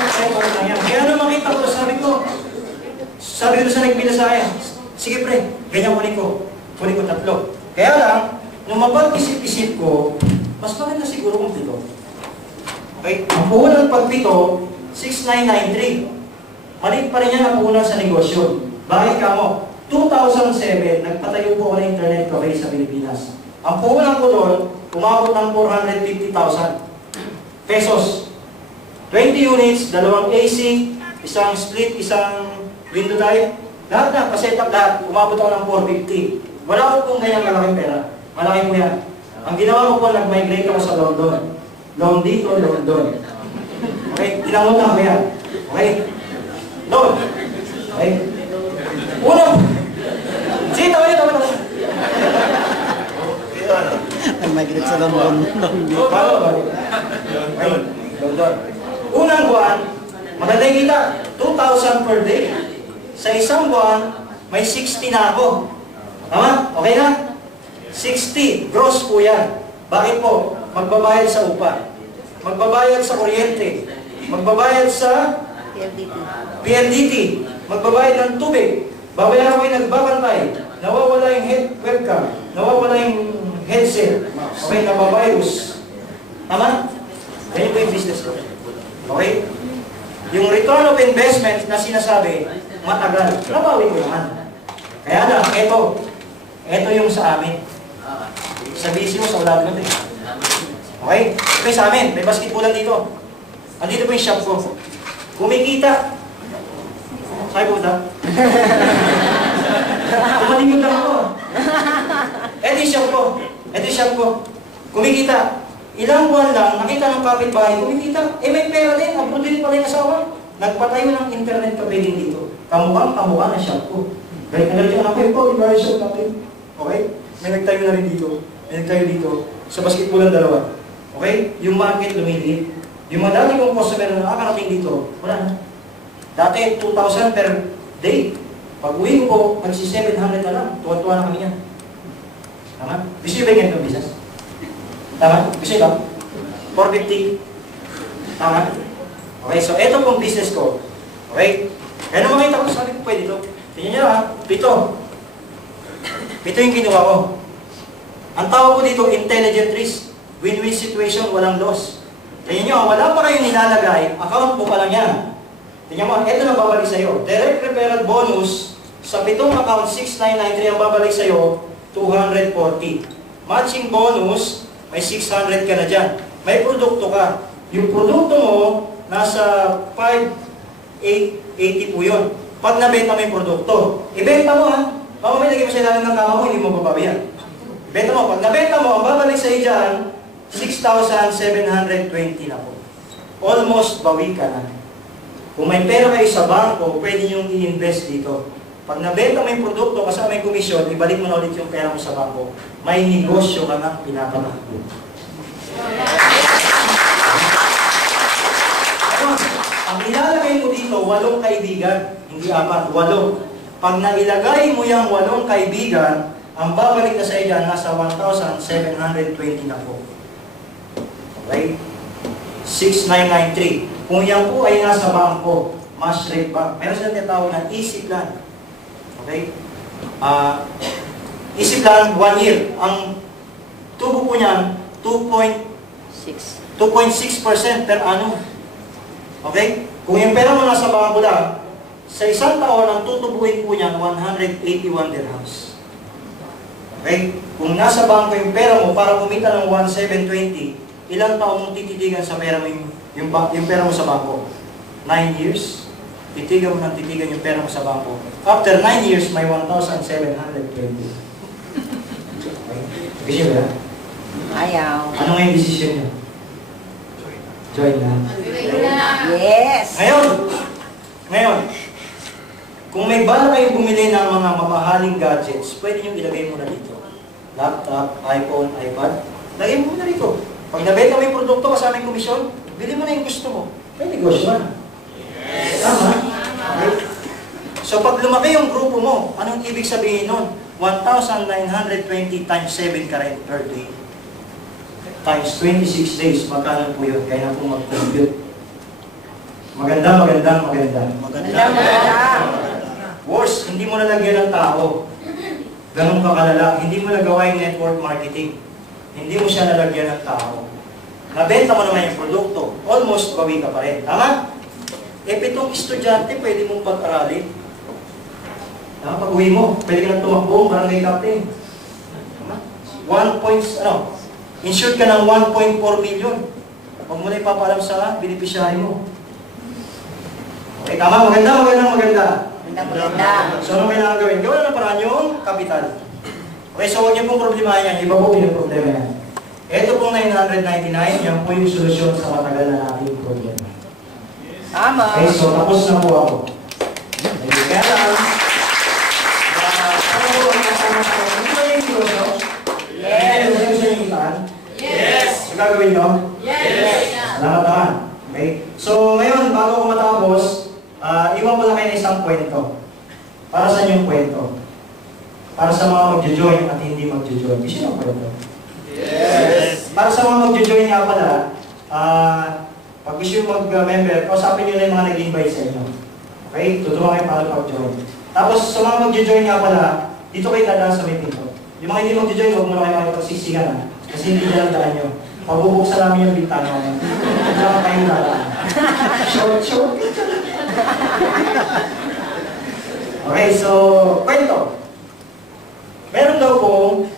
record lang yan. Kaya nung makita ko, sabi ko sa nagbila sa akin, sige pre, ganyan kunin ko 3. Kaya lang, nung mapag-isip-isip ko, mas maganda siguro kung 7. Okay? Ang puhunan ng pag-7, 6,993. Maliit pa rin yan ang puhunan sa negosyo. Bakit ka mo? 2007, nagpatayo po ako ng internet cafe sa Pilipinas. Ang puhunan ko doon, umabot ng 450,000 pesos. 20 units, 2 AC, isang split, isang window type. Lahat na, pa-setup lahat. Umabot ako ng 450. Wala ko kung ganyan malaking pera. Malaki po yan. Ang ginawa ko po, nag-migrate ako sa London. Loan dito, loan doon. Okay? Tinangutan ko yan. Okay? Loan. Okay? Unang. Sige, tama niyo, tama niyo. Nag-migrate sa London. Paano ba? Okay? London. Unang buwan, maganda yung kita. 2,000 per day. Sa isang buwan, may 60 na ako. Tama? Okay na? 60. Gross po yan. Bakit po? Magbabayad sa upa. Magbabayad sa kuryente. Magbabayad sa PLDT. Magbabayad ng tubig. Babayaran ko yung nagbabantay. Nawawala yung webcam. Nawawala yung headset. Okay, nabavirus. Tama? Ganyan po yung business ko. Okay? Yung return of investment na sinasabi, matagal. Nabawi ko naman. Kaya lang, ito yung sa amin. Sa busy mo, sa ulag natin. Okay? Ito yung sa amin. May basketballan dito. Andito po yung shop ko. Kumikita. Saan po ito? Tumatingin lang ako. Ito yung shop ko. Ito yung shop ko. Kumikita. Ilang buwan lang, nakita ng kapitbahay, kumikita. May pera din. Abroad din pala yung asawa. Nagpatayo ng internet cafe din dito. Kamukha ng shop ko. Kahit nagalit yung anak ko, iba yung shop natin. Okay? May nagtayo na rin dito. May nagtayo dito. Sa basketballan 2. Okay? Yung market lumiliit. Yung mga dati kong customer na nakakarating dito, wala na. Dati, 2,000 per day. Pag uwi ko po, magsi-700 na lang. Tuwan-tuwa na kami yan. Tama? Gusto nyo ba yung ganitong business? Tama? Gusto nyo ba? 450. Tama? Okay, so ito pong business ko. Okay? Kaya nung makita ko, sabi ko, pwede ito. Tingnan nyo ha, 7. 7 yung kinuha ko. Ang tawag ko dito, intelligent risk. Win-win situation, walang loss. Tingnan nyo, wala pa kayong nilalagay, account mo pa lang yan. Tingnan mo, ito na babalik sa'yo. Direct referral bonus, sa 7 account, 6,993 ang babalik sa'yo, 240. Matching bonus, may 600 ka na dyan. May produkto ka. Yung produkto mo, nasa 5,880 po yun. Pag nabenta mo yung produkto, ibenta mo ha. Mamamay, lagay mo sa ilalim ng kama mo, hindi mo babawian. Benta mo. Pag nabenta mo, ang babalik sa'yo dyan, 6,720 na po. Almost bawi ka na. Kung may pera kayo sa bangko, pwede nyo i-invest dito. Pag nabenta mo yung produkto, kasama may komisyon, ibalik mo na ulit yung pera mo sa bangko. May negosyo ka nang pinapatakbo. Ang ilalagay mo dito, 8 kaibigan, hindi 4, 8. Pag nailagay mo yung 8 kaibigan, ang babalik na sa iyo dyan, nasa 1,720 na po. Okay? 6,993. Kung yan po ay nasa bangko, mass rate bank, meron silang tinatawag na easy plan. Okay? Easy plan, 1 year. Ang tubo po niyan, 2.6% per annum. Okay? Kung yung pera mo nasa bangko lang, sa isang taon, ang tutubuin po niyan, 181 dirhams. Okay? Kung nasa bangko yung pera mo, para kumita ng 1,720, ilang taon mong tititigan sa pera mo yung pera mo sa bangko? 9 years? Titigan mo ng titigan yung pera mo sa bangko. After 9 years, may 1,720. Okay? Gusto ba? Ayaw. Ano nga yung decision niyo? Join na. Yes! Ngayon, kung may bala kayong bumili ng mga mamahaling gadgets, pwede nyo ilagay muna dito. Laptop, iPhone, iPad, lagay mo muna dito. Pag nabenta mo yung produkto kasama yung komisyon, bili mo na yung gusto mo. May negosyo na. Yes. Tama? Okay. So pag lumaki yung grupo mo, anong ibig sabihin nun? 1,920 times 7 ka rin per day. Times 26 days, magkano po yun? Kaya na po mag-compute. Maganda. Maganda. Worse, hindi mo nalagyan ng tao. Ganun ka kalala. Hindi mo nagawa yung network marketing. Hindi mo siya nalagyan ng tao. Nabenta mo naman yung produkto. Almost bawi ka pa rin. Tama? Eh, 7 estudyante, pwede mong pag-aralin. Tama? Pag-uwi mo, pwede ka na tumakbo, barangay captain. Tama? 1 points, insured ka ng 1.4 million. Huwag mo na ipapaalam sa beneficiary mo. Okay, tama? Maganda. So, ano kailangan gawin? Gawin na paraan yung kapital. Okay, so huwag niyo pong problemahin yan. Iba po yung problema yan. Ito pong 999, yan po yung solusyon sa matagal na nating problema. Tama. Okay, so tapos na po ako. Kaya lang, hindi ba yung solusyon? Yes. Hindi ba yung itaan? Yes. So, gagawin nyo? Yes. Salamat naman. Okay, so ngayon, bago ko matapos, iwan ko lang kayo ng isang kwento. Para sa yung kwento? Para sa mga magjo-join at hindi magjo-join. Gusto nyo ang kwento? Yes. Para sa mga magjo-join nga pala, pag gusto nyo mag-member, kausapin nyo na yung mga nag-invite sa inyo. Okay? Tuturuan kayo para pag-join. Tapos sa mga magjo-join nga pala, dito kayo dadaan sa may pinto. Yung mga hindi magjo-join, huwag muna kayo makipagsisingan. Kasi hindi dyan ang daan nyo. Pabubuksan namin yung bintana. Hindi lang kayo dadaan. Short. Okay, so, kwento. Meron daw pong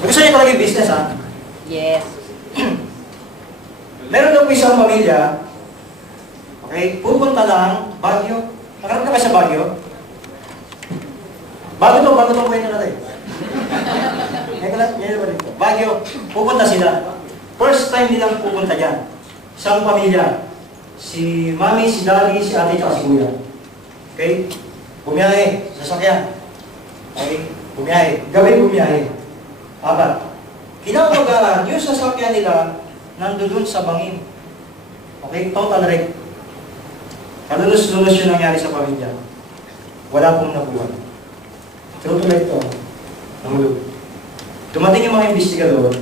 gusto niyo talaga yung business, ha? Yes. Meron daw po isang pamilya, okay, pupunta lang, Baguio. Nakarating ka ba sa Baguio? Bago to kwento natin. Baguio, pupunta sila. First time nilang pupunta dyan. Isang pamilya. Si mami, si daddy, si ate, at si kuya. Okay? Bumiyahe, sasakyan. Okay? Bumiyahe. Gabi bumiyahe. Apat. Kinakagalan, yung sasakyan nila, nandoon sa bangin. Okay? Total wreck. Kalunos-lunos yung nangyari sa pamilya. Wala pong nabuhan. True to life to. Nahulog. Dumating yung mga investigador.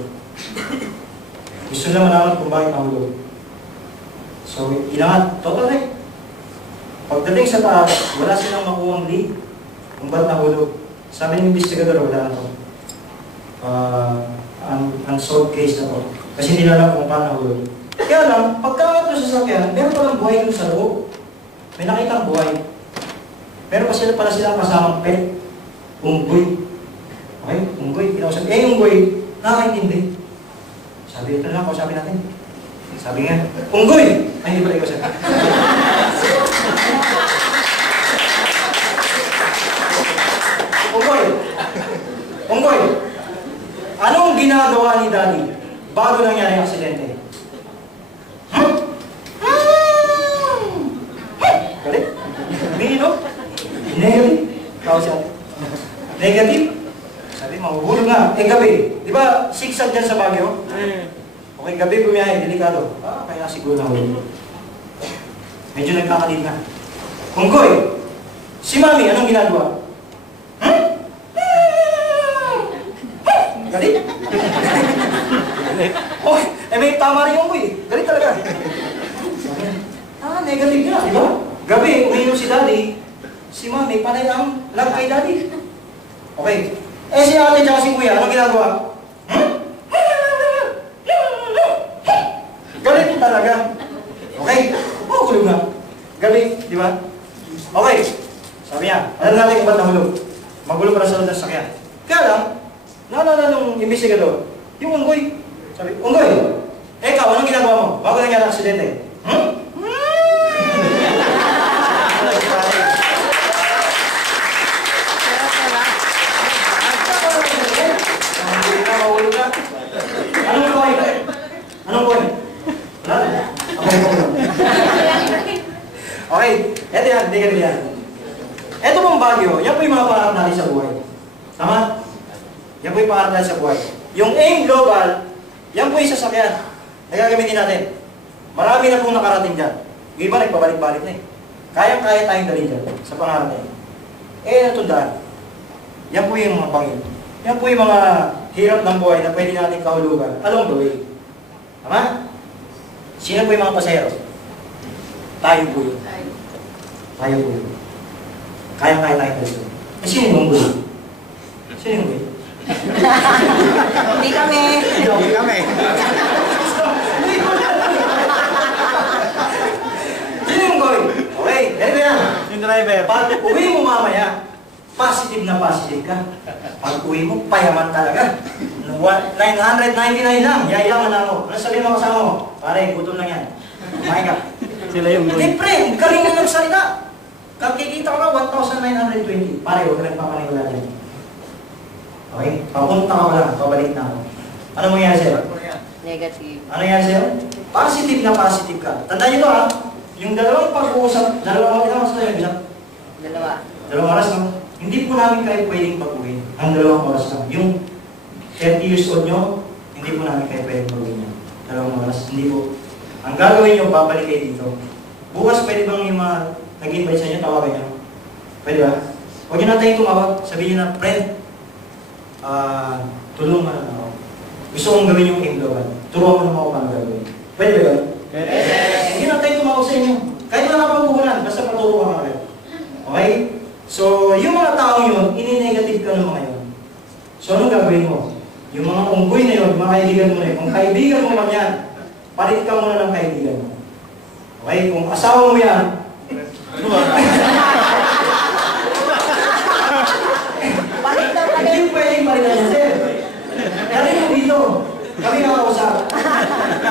Gusto na malaman kung bakit nahulog. So, inangat. Total wreck. Pagdating sa taas, wala silang makuhang lead kung ba't nahulog. Sabi ng investigador, wala na to. Unsolved case na to. Kasi hindi na alam kung paano nahulog. Kaya lang, pagka ito sa sakyan, meron palang buhay dun sa loob. May nakitang buhay. Meron pa sila pala silang kasamang pet. Unggoy. Okay? Unggoy. Kinausap. Unggoy, nakakaintindi. Sabi ito na, kausapin natin. Sabi nga, unggoy! Ay, hindi pala ikaw sabi. Unggoy, anong ginagawa ni Daddy bago nangyari ang aksidente? Galit? Nino? Negative? Tawag siya. Negative? Sabi, mahuhulog nga. Eh, gabi. Di ba, sigsag dyan sa Baguio? Okay, gabi bumiyahe, delikado. Kaya siguro nahulog. Medyo nagkakalit na. Unggoy, si Mami, anong ginagawa? Galit? Oh, may tama rin yung unggoy. Galit talaga. Negative nga, di ba? Gabi, umiinom si Daddy, si Mami, panay ang love kay Daddy. Okay. Eh, si ate tsaka si kuya, anong ginagawa? Galit talaga. Okay? Kulog na. Gabi, di ba? Okay. Sabi niya, alam natin kung ba't nahulog. Magulo para sa loob ng sakyan. Kaya lang, naalala nung investigador, yung unggoy. Sabi, unggoy, ikaw, anong ginagawa mo? Bago nangyari ang aksidente? Anong point? Anong point? Okay, eto yan, hindi ka yan. Eto pong Baguio, yan po yung mga pangarap natin sa buhay. Tama? Yan po yung pangarap natin sa buhay. Yung AIM Global, yan po yung sasakyan na gagamitin natin. Marami na pong nakarating dyan. Yung iba nagpabalik-balik na eh. Kaya-kaya tayong dalhin dyan sa pangarap na yan. Eh, natundaan. Yan po yung mga pangil. Yan po yung mga hirap ng buhay na pwede natin kahulugan along the way. Tama? Sino po yung mga pasahero? Tayo po yun. Tayo po yun. Kaya-kaya tayo dito. Sino yung buhay? Sino yung buhay? Hindi kami. Hindi kami. Sino yung buhay? Okay, ganito yan. Yung driver. Pag uwi mo mamaya, positive na positive ka. Pag uwi mo, payaman talaga. 999 lang, yayaman na ako. Ano sabihin mo kasama mo? Pare, gutom lang yan. Kumain ka. Sila yung Hindi, pre, galing mo nagsalita. Kakikita ko na 1,920. Pare, huwag ka nagpapanigula dyan. Okay? Papunta ka lang, pabalik na ako. Ano mangyari sa'yo? Negative. Ano nangyari sa'yo? Positive na positive ka. Tandaan nyo to ha, yung dalawang pag-uusap, dalawang oras na yun, Dalawa. dalawang oras lang. Hindi po namin kayo pwedeng pag-uwi. Ang dalawang oras lang. Yung 30 years old nyo, hindi po namin kayo pwedeng pag-uwi nyo. Dalawang oras, hindi po. Ang gagawin nyo, babalik kayo dito. Bukas pwede bang yung mga nag-invite sa inyo, tawagan nyo? Pwede ba? Huwag nyo na tayong tumawag, sabihin nyo na, friend, tulungan na ako. Gusto kong gawin yung global. Turuan mo naman ako paano gagawin. Pwede ba yun? Yes. Hindi na tayo tumawag sa inyo. Kahit wala kang puhunan, basta paturuan ka kayo. Okay? So, yung mga taong yun, ini-negative ka ng mga yun. So, anong gagawin mo? Yung mga unggoy na yun, mga kaibigan mo na yun. Kung kaibigan mo man yan, palit ka muna ng kaibigan mo. Okay? Kung asawa mo yan, Balik na kami. hindi pwedeng palitan yan, sir. Dali mo dito. Kami nakakausap.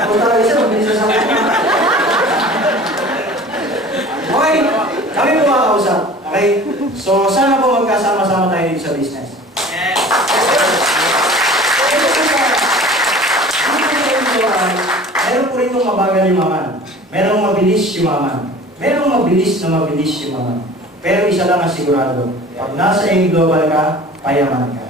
Kung talaga sir, mabilis sa sabi. Okay? Kami po makakausap. Okay? So, sana po magkasama-sama tayo dito sa business. Yes. Meron po rin itong mabagal yumaman. Merong mabilis yumaman. Merong mabilis na mabilis yumaman. Pero isa lang ang sigurado. Pag nasa global ka, payaman ka.